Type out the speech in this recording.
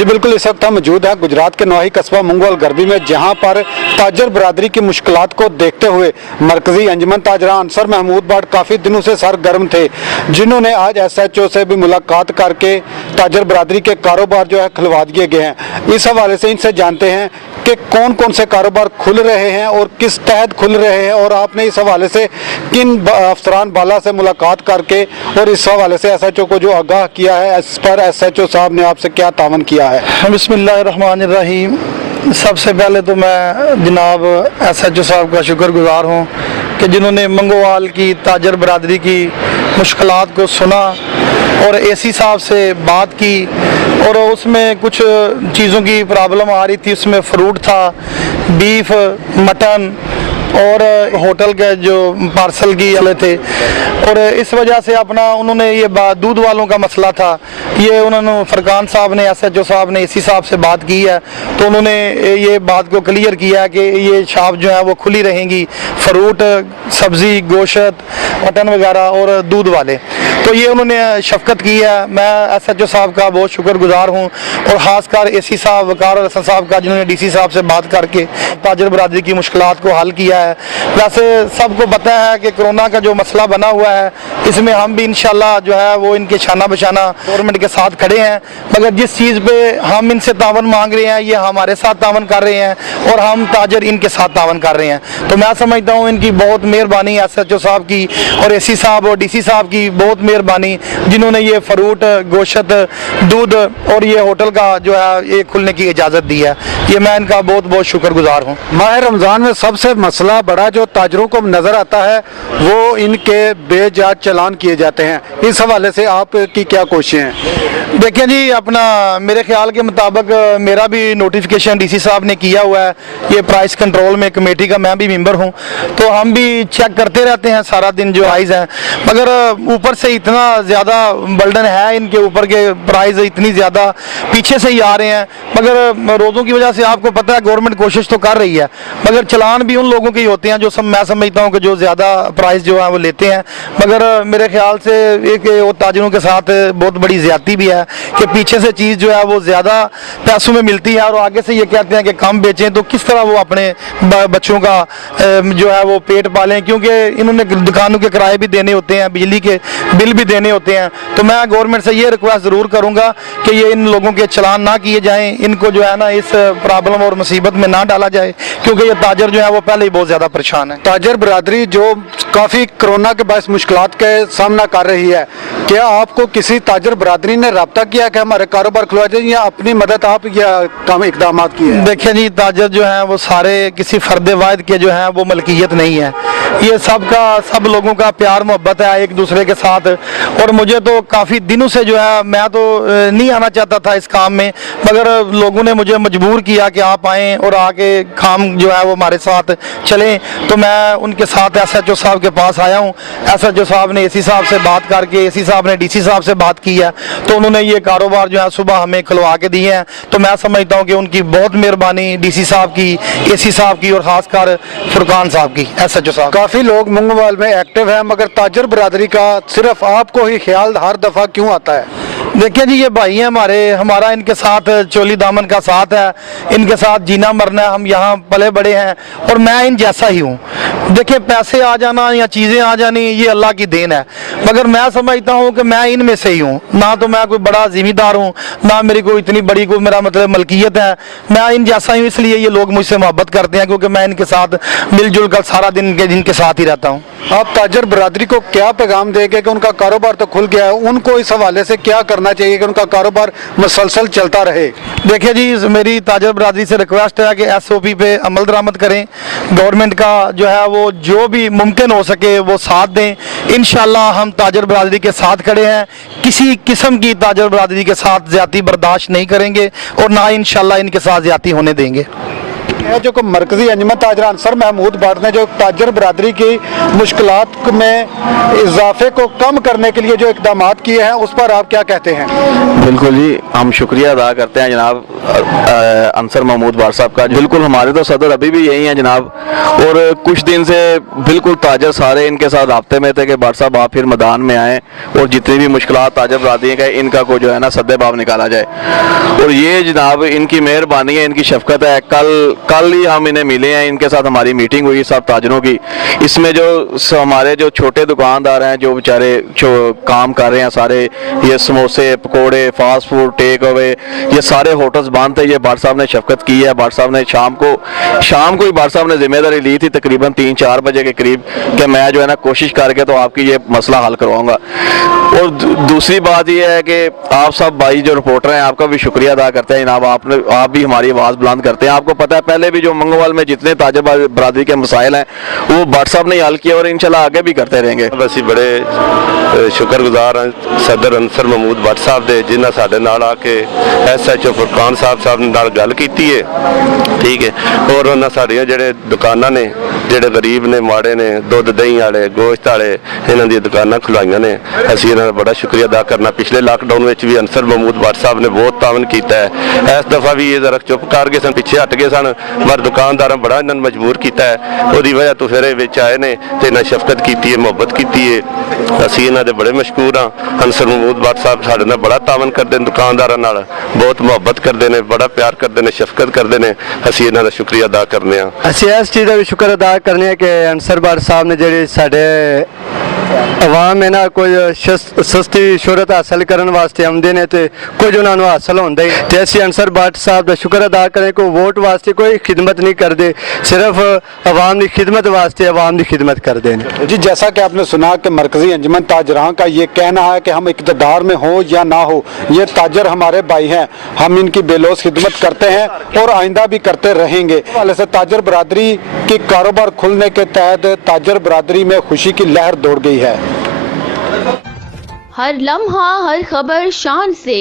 जी बिल्कुल, इस वक्त हम मौजूद हैं गुजरात के नवाही कस्बा मुंगवाल गरबी में, जहां पर ताजर बरादरी की मुश्किलात को देखते हुए मरकजी अंजुमन ताजरा अंसर महमूद भाट काफ़ी दिनों से सरगर्म थे, जिन्होंने आज SHO से भी मुलाकात करके ताजर बरादरी के कारोबार जो है खुलवा दिए गए हैं। इस हवाले से इनसे जानते हैं कि कौन कौन से कारोबार खुल रहे हैं और किस तहत खुल रहे हैं, और आपने इस हवाले से किन अफसरान बाला से मुलाकात करके और इस हवाले से SHO को जो आगाह किया है, इस पर SHO साहब ने आपसे क्या तावन किया है। बिस्मिल्लाहिर्रहमानिर्रहीम। सबसे पहले तो मैं जनाब SHO साहब का शुक्रगुजार हूँ कि जिन्होंने मंगोवाल की ताजर बरादरी की मुश्किलात को सुना और AC साहब से बात की, और उसमें कुछ चीज़ों की प्रॉब्लम आ रही थी। उसमें फ्रूट था, बीफ, मटन और होटल के जो पार्सल की वाले थे, और इस वजह से अपना उन्होंने ये दूध वालों का मसला था, ये उन्होंने फरकान साहब ने SHO साहब ने AC साहब से बात की है, तो उन्होंने ये बात को क्लियर किया कि ये शॉप जो है वो खुली रहेंगी, फ्रूट, सब्ज़ी, गोश्त, मटन वगैरह और दूध वाले। तो ये उन्होंने शफकत की है। मैं SHO साहब का बहुत शुक्रगुजार हूँ, और ख़ासकर AC साहब वकार हसन साहब का, जिन्होंने DC साहब से बात करके ताजर बरादरी की मुश्किलात को हल किया है। वैसे सबको पता है कि कोरोना का जो मसला बना हुआ है, इसमें हम भी इंशाल्लाह जो है वो इनके शाना बशाना गवर्नमेंट के साथ खड़े हैं, मगर जिस चीज़ पे हम इनसे तावन मांग रहे हैं, ये हमारे साथ तावन कर रहे हैं और हम ताजर इनके साथ तावन कर रहे हैं। तो मैं समझता हूँ इनकी बहुत मेहरबानी SHO साहब की और AC साहब और DC साहब की बहुत मेहरबानी, जिन्होंने ये फ्रूट, गोश्त, दूध और ये होटल का जो है ये खुलने की इजाज़त दी है। ये मैं इनका बहुत बहुत शुक्रगुजार हूँ। माह रमज़ान में सबसे मसला बड़ा जो ताजरों को नज़र आता है वो इनके बेजात चालान किए जाते हैं, इस हवाले से आपकी क्या कोशिशें हैं। देखिए जी, अपना मेरे ख्याल के मुताबिक मेरा भी नोटिफिकेशन DC साहब ने किया हुआ है, ये प्राइस कंट्रोल में कमेटी का मैं भी मेंबर हूँ, तो हम भी चेक करते रहते हैं सारा दिन जो प्राइस हैं, मगर ऊपर से इतना ज़्यादा बर्डन है इनके ऊपर के प्राइस इतनी ज़्यादा पीछे से ही आ रहे हैं। मगर रोज़ों की वजह से आपको पता है गवर्नमेंट कोशिश तो कर रही है, मगर चलान भी उन लोगों के ही होते हैं जो मैं समझता हूँ कि जो ज़्यादा प्राइस जो है वो लेते हैं। मगर मेरे ख्याल से एक वो ताजरों के साथ बहुत बड़ी ज़्यादती भी है कि पीछे से चीज़ जो है वो ज़्यादा पैसों में मिलती है और आगे से ये कहते हैं कि कम बेचें, तो किस तरह वो अपने बच्चों का जो है वो पेट पालें, क्योंकि इन्होंने दुकानों के किराए भी देने होते हैं, बिजली के बिल भी देने होते हैं। तो मैं गवर्नमेंट से ये रिक्वेस्ट ज़रूर करूँगा कि ये इन लोगों के चलान ना किए जाएँ, इनको जो है ना इस प्रॉब्लम और मुसीबत में ना डाला जाए, क्योंकि ये ताजर जो है वो पहले ही बहुत ज़्यादा परेशान है। ताजर बरादरी जो काफ़ी कोरोना के बायस मुश्किलात के सामना कर रही है, क्या आपको किसी ताजर बरादरी ने रब्ता किया कि हमारे कारोबार खुलवा जाए, या अपनी मदद आप या काम इकदाम किए हैं? देखिए जी, ताजर जो है वो सारे किसी फर्द वाहिद के जो है वो मलकियत नहीं है, ये सब लोगों का प्यार मोहब्बत है एक दूसरे के साथ। और मुझे तो काफ़ी दिनों से जो है, मैं तो नहीं आना चाहता था इस काम में, मगर लोगों ने मुझे मजबूर किया कि आप आएँ और आके काम जो है वो हमारे साथ चलें। तो मैं उनके साथ SHO साहब के पास आया हूँ। SHO साहब ने AC साहब से बात करके, AC साहब ने DC साहब से बात की है, तो उन्होंने ये कारोबार जो है सुबह हमें खुलवा के दिए हैं। तो मैं समझता हूँ कि उनकी बहुत मेहरबानी DC साहब की, AC साहब की और ख़ासकर फुरकान साहब की, SHO साहब। काफ़ी लोग मुंगवाल में एक्टिव है, मगर ताजर बरादरी का सिर्फ आपको ही ख्याल हर दफ़ा क्यों आता है? देखिए जी, ये भाई हैं हमारा इनके साथ चोली दामन का साथ है, इनके साथ जीना मरना है, हम यहाँ पले बड़े हैं और मैं इन जैसा ही हूँ। देखिए, पैसे आ जाना या चीज़ें आ जानी ये अल्लाह की देन है, मगर मैं समझता हूँ कि मैं इनमें से ही हूँ। ना तो मैं कोई बड़ा जिम्मेदार हूँ, ना मेरी कोई इतनी बड़ी कोई मेरा मतलब मलकियत है, मैं इन जैसा ही हूँ। इसलिए ये लोग मुझसे मोहब्बत करते हैं, क्योंकि मैं इनके साथ मिलजुल कर सारा दिन इनके साथ ही रहता हूँ। आप ताजर बरादरी को क्या पैगाम देंगे कि उनका कारोबार तो खुल गया है, उनको इस हवाले से क्या करना चाहिए कि उनका कारोबार मुसलसल चलता रहे? देखिए जी, मेरी ताजर बरादरी से रिक्वेस्ट है कि SOP पे अमल दरामद करें, गवर्नमेंट का जो है वो जो भी मुमकिन हो सके वो साथ दें। इंशाल्लाह हम ताजर बरादरी के साथ खड़े हैं, किसी किस्म की ताजर बरादरी के साथ ज़्यादती बर्दाश्त नहीं करेंगे और ना इंशाल्लाह इनके साथ ज़्यादती होने देंगे। है जो कि मरकजी अंजुमन ताजरा अंसर महमूद भट्ट ने जो ताजर बरादरी की मुश्किलात में इजाफे को कम करने के लिए जो इकदाम किए हैं उस पर आप क्या कहते हैं? बिल्कुल जी, हम शुक्रिया अदा करते हैं जनाब अंसर महमूद भट्ट साहब का। बिल्कुल हमारे तो सदर अभी भी यही हैं जनाब, और कुछ दिन से बिल्कुल ताजर सारे इनके साथ राब्ते में थे कि भट्ट साहब आप फिर मैदान में आएँ और जितनी भी मुश्किलात ताजर बरादरी का इनका को जो है ना सद्देबाब निकाला जाए। और ये जनाब इनकी मेहरबानी है, इनकी शफकत है। कल ही हम इन्हें मिले हैं, इनके साथ हमारी मीटिंग हुई सब ताजरों की। इसमें जो हमारे जो छोटे दुकानदार हैं जो बेचारे जो काम कर रहे हैं सारे, ये समोसे पकोड़े फास्ट फूड टेक अवे ये सारे होटल्स बंद थे, ये भट्ट साहब ने शफकत की है। भट्ट साहब ने शाम को ही भट्ट साहब ने जिम्मेदारी ली थी तकरीबन 3-4 बजे के करीब कि मैं जो है ना कोशिश करके तो आपकी ये मसला हल करवाऊंगा। और दूसरी बात ये है कि आप सब भाई जो रिपोर्टर हैं आपका भी शुक्रिया अदा करते हैं जनाब, आप भी हमारी आवाज़ बुलंद करते हैं। आपको पता है पहले भी जो मंगोवाल में जितने ताजर बरादरी के मसाइल हैं वो भट्ट साहब ने हल किए और इंशाल्लाह आगे भी करते रहेंगे। ਅਸੀਂ बड़े शुक्रगुजार ਹਾਂ सदर अंसर महमूद भट्ट साहब ਦੇ ਜਿਨ੍ਹਾਂ ਸਾਡੇ ਨਾਲ ਆ ਕੇ SHO ਫੁਰਕਾਨ ਸਾਹਿਬ ਨਾਲ ਗੱਲ ਕੀਤੀ ਹੈ, ਠੀਕ ਹੈ। ਔਰ ਉਹਨਾਂ ਸਾਡੀਆਂ ਜਿਹੜੇ ਦੁਕਾਨਾਂ ਨੇ ਜਿਹੜੇ ਗਰੀਬ ਨੇ ਮਾੜੇ ਨੇ ਦੁੱਧ ਦਹੀਂ ਵਾਲੇ ਗੋਸ਼ਤ ਵਾਲੇ ਇਹਨਾਂ ਦੀਆਂ ਦੁਕਾਨਾਂ ਖੁਲਾਈਆਂ ਨੇ, ਅਸੀਂ ਇਹਨਾਂ ਦਾ ਬੜਾ ਸ਼ੁਕਰੀਆ ਅਦਾ ਕਰਨਾ। ਪਿਛਲੇ ਲਾਕਡਾਊਨ ਵਿੱਚ ਵੀ ਅੰਸਰ महमूद भट्ट ਸਾਹਿਬ ਨੇ ਬਹੁਤ ਤਾਵਨ ਕੀਤਾ ਹੈ। ਇਸ ਦਫਾ ਵੀ ਇਹ ਜ਼ਰਾ ਚੁੱਪ ਕਰ ਗਏ ਸਨ, ਪਿੱਛੇ ਹਟ ਗਏ ਸਨ, ਪਰ ਦੁਕਾਨਦਾਰਾਂ ਬੜਾ ਇਹਨਾਂ ਨੂੰ ਮਜਬੂਰ ਕੀਤਾ ਹੈ। ਉਹਦੀ ਵਜ੍ਹਾ ਤੋਂ ਫਿਰ ਇਹ ਵਿੱਚ ਆਏ ਨੇ ਤੇ ਇਹਨਾਂ ਸ਼ਫਕਤ ਕੀਤੀ ਹੈ, ਮੁਹੱਬਤ ਕੀਤੀ ਹੈ। ਅਸੀਂ ਇਹਨਾਂ ਦੇ ਬੜੇ ਮਸ਼ਕੂਰ ਹਾਂ। ਅੰਸਰ महमूद भट्ट ਸਾਹਿਬ ਸਾਡੇ ਨਾਲ ਬੜਾ ਤਾਵਨ ਕਰਦੇ ਨੇ, ਦੁਕਾਨਦਾਰਾਂ ਨਾਲ ਬਹੁਤ ਮੁਹੱਬਤ ਕਰਦੇ ਨੇ, ਬੜਾ ਪਿਆਰ ਕਰਦੇ ਨੇ, ਸ਼ਫਕਤ ਕਰਦੇ ਨੇ। ਅਸੀਂ ਇਹਨਾਂ ਦਾ ਸ਼ੁਕਰੀਆ ਅਦਾ ਕਰਨੇ ਹਾਂ। ਅਸੀਂ ਇਸ ਚੀਜ਼ ਦਾ ਵੀ ਸ਼ੁਕਰ ਅਦਾ ਕਰਨੇ ਆ ਕਿ ਅੰਸਰ ਭੱਟ ਸਾਹਿਬ ਨੇ ਜਿਹੜੇ ਸਾਡੇ ਆਵਾਮ ਹੈ ਨਾ ਕੁਝ ਸਸਤੀ ਸ਼ੋਹਰਤ ਹਾਸਲ ਕਰਨ ਵਾਸਤੇ ਆਉਂਦੇ ਨੇ ਤੇ ਕੁਝ ਉਹਨਾਂ ਨੂੰ ਹਾਸਲ ਹੁੰਦਾ ਹੀ। ਤੇ ਅਸੀਂ ਅੰਸਰ ਭੱਟ ਸਾਹਿਬ ਦਾ ਸ਼ੁਕਰ ਅਦਾ ਕरें ਕਿ ਵੋਟ ਵਾਸਤੇ ਕੋਈ ਖਿਦਮਤ ਨਹੀਂ ਕਰਦੇ, ਸਿਰਫ आवाम की खिदमत वास्ते आवाम की खिदमत करते हैं। जी, जैसा कि आपने सुना कि मरकजी अंजुमन ताजरान का ये कहना है कि हम इक़्तिदार में हो या ना हो, ये ताजर हमारे भाई हैं, हम इनकी बेलौस खिदमत करते हैं और आइंदा भी करते रहेंगे। वाले से ताजर बरादरी की कारोबार खुलने के तहत ताजर बरादरी में खुशी की लहर दौड़ गई है। हर लम्हा हर खबर शान से